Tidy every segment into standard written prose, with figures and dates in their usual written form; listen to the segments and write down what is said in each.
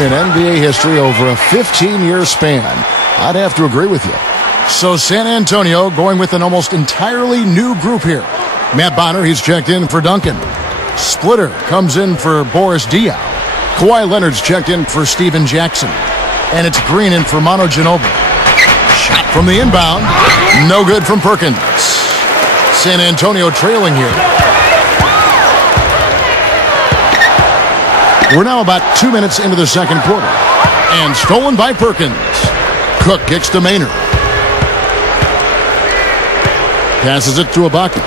in NBA history over a 15-year span. I'd have to agree with you. So San Antonio going with an almost entirely new group here. Matt Bonner, he's checked in for Duncan. Splitter comes in for Boris Diaw. Kawhi Leonard's checked in for Steven Jackson. And it's Green in for Manu Ginobili. Shot from the inbound. No good from Perkins. San Antonio trailing here. We're now about 2 minutes into the second quarter. And stolen by Perkins. Cook kicks to Maynard. Passes it to Ibaka.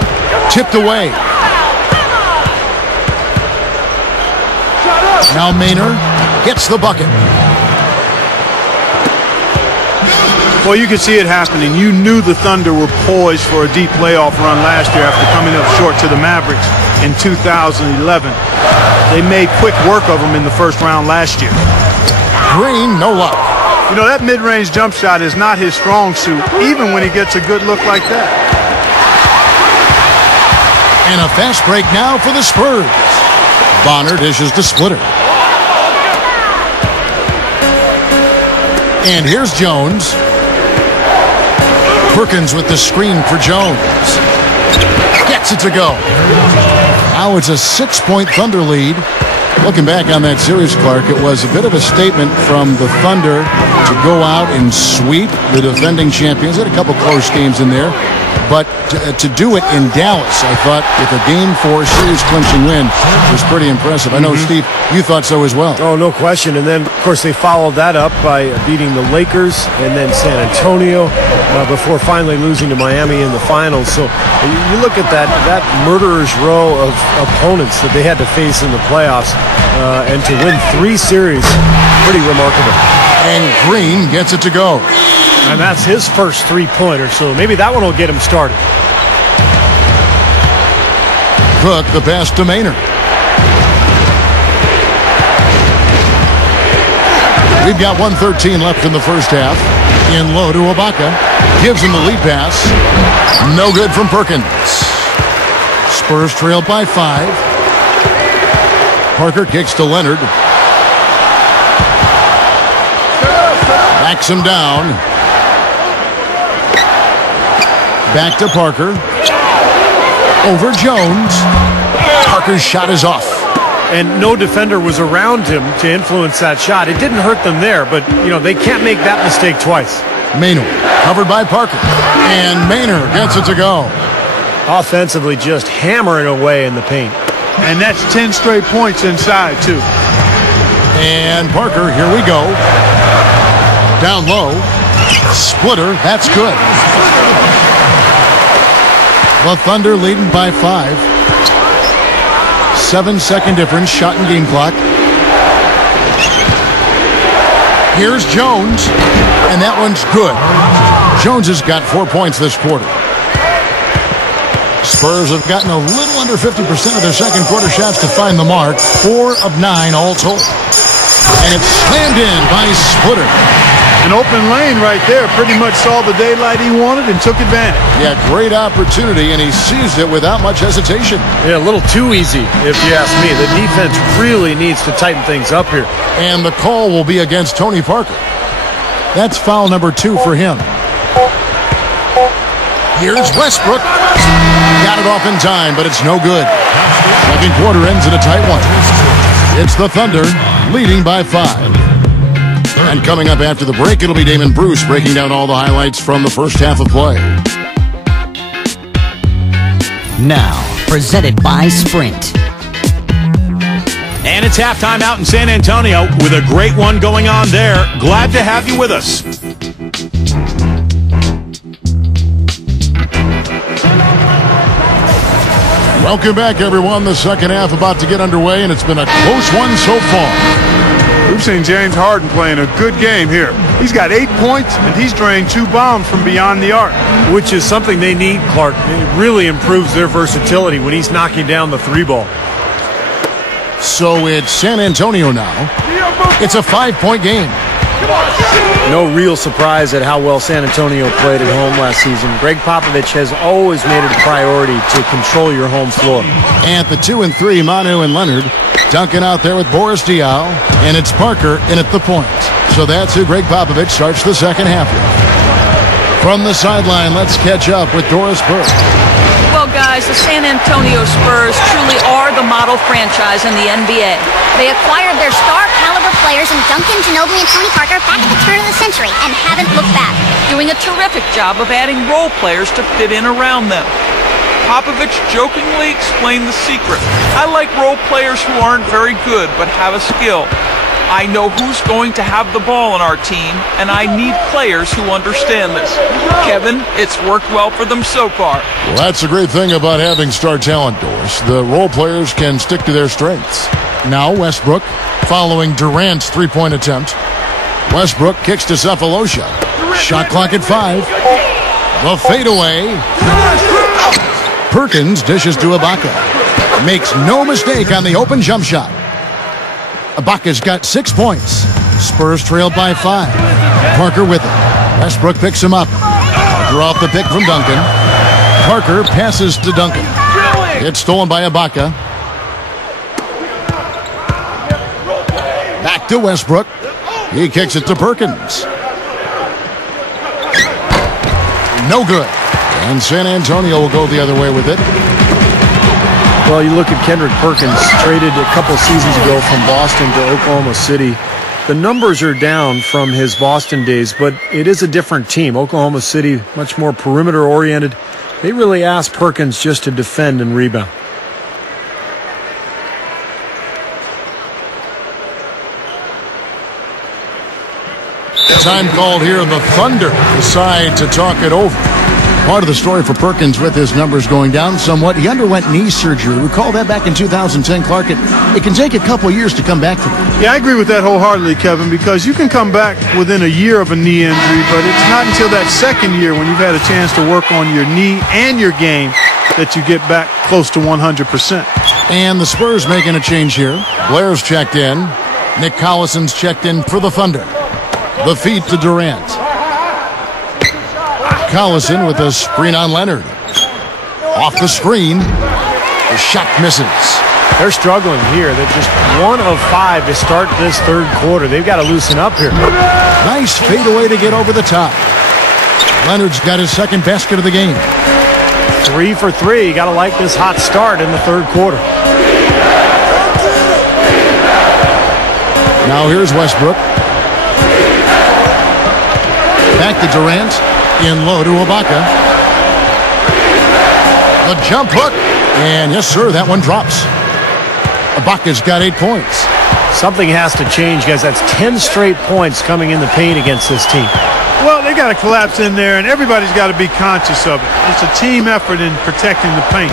Tipped away. Now Maynard gets the bucket. Well, you could see it happening. You knew the Thunder were poised for a deep playoff run last year after coming up short to the Mavericks in 2011. They made quick work of them in the first round last year. Green, no luck. You know, that mid-range jump shot is not his strong suit, even when he gets a good look like that. And a fast break now for the Spurs. Bonner dishes to Splitter. And here's Jones. Perkins with the screen for Jones. Gets it to go. Now it's a 6-point Thunder lead. Looking back on that series, Clark, it was a bit of a statement from the Thunder to go out and sweep the defending champions. Had a couple close games in there. But to do it in Dallas, I thought, with a Game 4 series-clinching win was pretty impressive. I know, Steve, you thought so as well. Oh, no question. And then, of course, they followed that up by beating the Lakers and then San Antonio before finally losing to Miami in the finals. So you look at that murderer's row of opponents that they had to face in the playoffs, and to win 3 series, pretty remarkable. And Green gets it to go. And that's his first three-pointer, so maybe that one will get him started. Cook, the pass to Maynard. We've got 1:13 left in the first half. In low to Ibaka. Gives him the lead pass. No good from Perkins. Spurs trail by 5. Parker kicks to Leonard. Backs him down. Back to Parker. Over Jones. Parker's shot is off. And no defender was around him to influence that shot. It didn't hurt them there, but, you know, they can't make that mistake twice. Maynard, covered by Parker. And Maynard gets it to go. Offensively, just hammering away in the paint. And that's 10 straight points inside, too. And Parker, here we go. Down low. Splitter, that's good. The Thunder leading by 5. 7-second difference, shot and game clock. Here's Jones, and that one's good. Jones has got 4 points this quarter. Spurs have gotten a little under 50% of their second quarter shots to find the mark. 4 of 9 all told. And it's slammed in by Splitter. An open lane right there. Pretty much saw the daylight he wanted and took advantage. Yeah, great opportunity, and he seized it without much hesitation. Yeah, a little too easy, if you ask me. The defense really needs to tighten things up here. And the call will be against Tony Parker. That's foul number 2 for him. Here's Westbrook. Got it off in time, but it's no good. Second quarter ends in a tight one. It's the Thunder leading by 5. And coming up after the break, it'll be Damon Bruce breaking down all the highlights from the first half of play. Now, presented by Sprint. And it's halftime out in San Antonio with a great one going on there. Glad to have you with us. Welcome back, everyone. The second half about to get underway, and it's been a close one so far. We've seen James Harden playing a good game here. He's got 8 points, and he's drained 2 bombs from beyond the arc. Which is something they need, Clark. It really improves their versatility when he's knocking down the 3-ball. So it's San Antonio now. It's a 5-point game. No real surprise at how well San Antonio played at home last season. Greg Popovich has always made it a priority to control your home floor. At the 2 and 3, Manu and Leonard Duncan out there with Boris Diaw, and it's Parker in at the point. So that's who Greg Popovich starts the second half with. From the sideline, let's catch up with Doris Burke. Well, guys, the San Antonio Spurs truly are the model franchise in the NBA. They acquired their star-caliber players in Duncan, Ginobili, and Tony Parker back at the turn of the century and haven't looked back. Doing a terrific job of adding role players to fit in around them. Popovich jokingly explained the secret. I like role players who aren't very good but have a skill. I know who's going to have the ball on our team, and I need players who understand this. Kevin, it's worked well for them so far. Well, that's the great thing about having star talent, Doris. The role players can stick to their strengths. Now Westbrook following Durant's three-point attempt. Westbrook kicks to Cephalosha. Shot clock at 5. The fadeaway. Perkins dishes to Ibaka. Makes no mistake on the open jump shot. Ibaka's got 6 points. Spurs trailed by 5. Parker with it. Westbrook picks him up. Parker off the pick from Duncan. Parker passes to Duncan. It's stolen by Ibaka. Back to Westbrook. He kicks it to Perkins. No good. And San Antonio will go the other way with it. Well, you look at Kendrick Perkins, traded a couple seasons ago from Boston to Oklahoma City. The numbers are down from his Boston days, but it is a different team. Oklahoma City, much more perimeter-oriented. They really ask Perkins just to defend and rebound. Time called here. The Thunder decide to talk it over. Part of the story for Perkins with his numbers going down somewhat. He underwent knee surgery. Recall that back in 2010, Clark. It can take a couple years to come back from it. Yeah, I agree with that wholeheartedly, Kevin, because you can come back within a year of a knee injury, but it's not until that second year when you've had a chance to work on your knee and your game that you get back close to 100%. And the Spurs making a change here. Blair's checked in. Nick Collison's checked in for the Thunder. The feed to Durant. Collison with a screen on Leonard. Off the screen. The shot misses. They're struggling here. They're just 1 of 5 to start this third quarter. They've got to loosen up here. Nice fadeaway to get over the top. Leonard's got his second basket of the game. 3 for 3. You got to like this hot start in the third quarter. Now here's Westbrook. Back to Durant. In low to Ibaka. The jump hook. And yes, sir, that one drops. Ibaka's got 8 points. Something has to change, guys. That's 10 straight points coming in the paint against this team. Well, they got to collapse in there, and everybody's got to be conscious of it. It's a team effort in protecting the paint.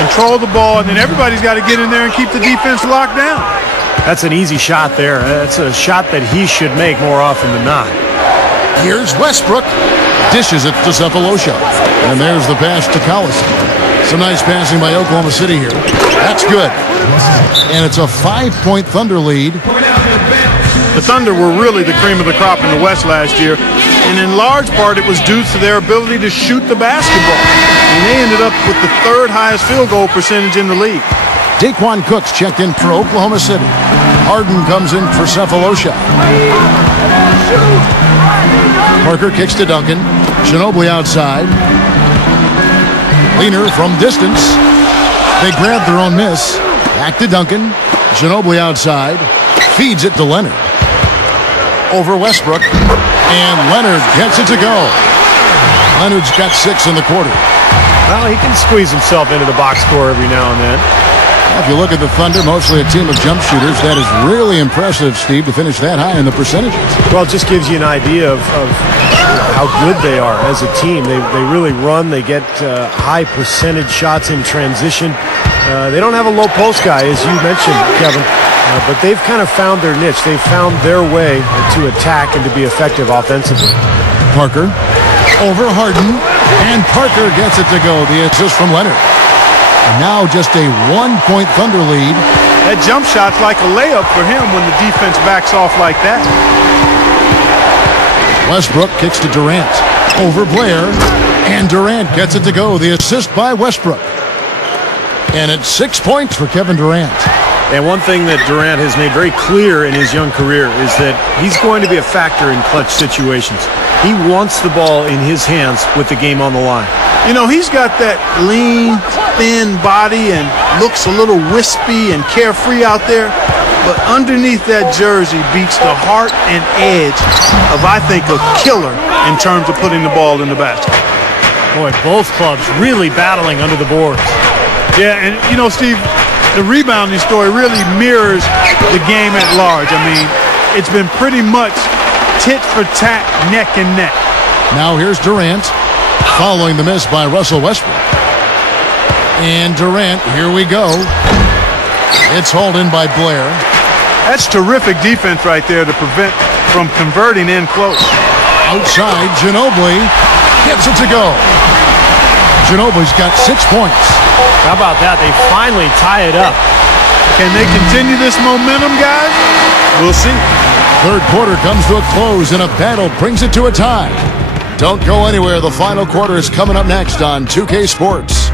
Control the ball, and then everybody's got to get in there and keep the defense locked down. That's an easy shot there. That's a shot that he should make more often than not. Here's Westbrook. Dishes it to Cephalosha. And there's the pass to Collison. Some nice passing by Oklahoma City here. That's good. And it's a 5-point Thunder lead. The Thunder were really the cream of the crop in the West last year. And in large part, it was due to their ability to shoot the basketball. And they ended up with the 3rd highest field goal percentage in the league. Daquan Cook's checked in for Oklahoma City. Harden comes in for Cephalosha. Parker kicks to Duncan. Ginobili outside. Leaner from distance. They grab their own miss. Back to Duncan. Ginobili outside. Feeds it to Leonard. Over Westbrook. And Leonard gets it to go. Leonard's got 6 in the quarter. Well, he can squeeze himself into the box score every now and then. If you look at the Thunder, mostly a team of jump shooters. That is really impressive, Steve, to finish that high in the percentages. Well, it just gives you an idea of how good they are as a team. They really run. They get high percentage shots in transition. They don't have a low post guy, as you mentioned, Kevin, but they've kind of found their niche. They've found their way to attack and to be effective offensively. Parker over Harden, and Parker gets it to go. The assist from Leonard. And now just a 1-point Thunder lead. That jump shot's like a layup for him when the defense backs off like that. Westbrook kicks to Durant. Over Blair. And Durant gets it to go. The assist by Westbrook. And it's 6 points for Kevin Durant. And one thing that Durant has made very clear in his young career is that he's going to be a factor in clutch situations. He wants the ball in his hands with the game on the line. You know, he's got that lean, thin body and looks a little wispy and carefree out there. But underneath that jersey beats the heart and edge of, I think, a killer in terms of putting the ball in the basket. Boy, both clubs really battling under the boards. Yeah, and, you know, Steve, the rebounding story really mirrors the game at large. I mean, it's been pretty much tit for tat, neck and neck. Now here's Durant, following the miss by Russell Westbrook. And Durant, here we go. It's hauled in by Blair. That's terrific defense right there to prevent from converting in close. Outside, Ginobili gets it to go. Ginobili's got 6 points. How about that? They finally tie it up. Can they continue this momentum, guys? We'll see. Third quarter comes to a close, and a battle brings it to a tie. Don't go anywhere. The final quarter is coming up next on 2K Sports.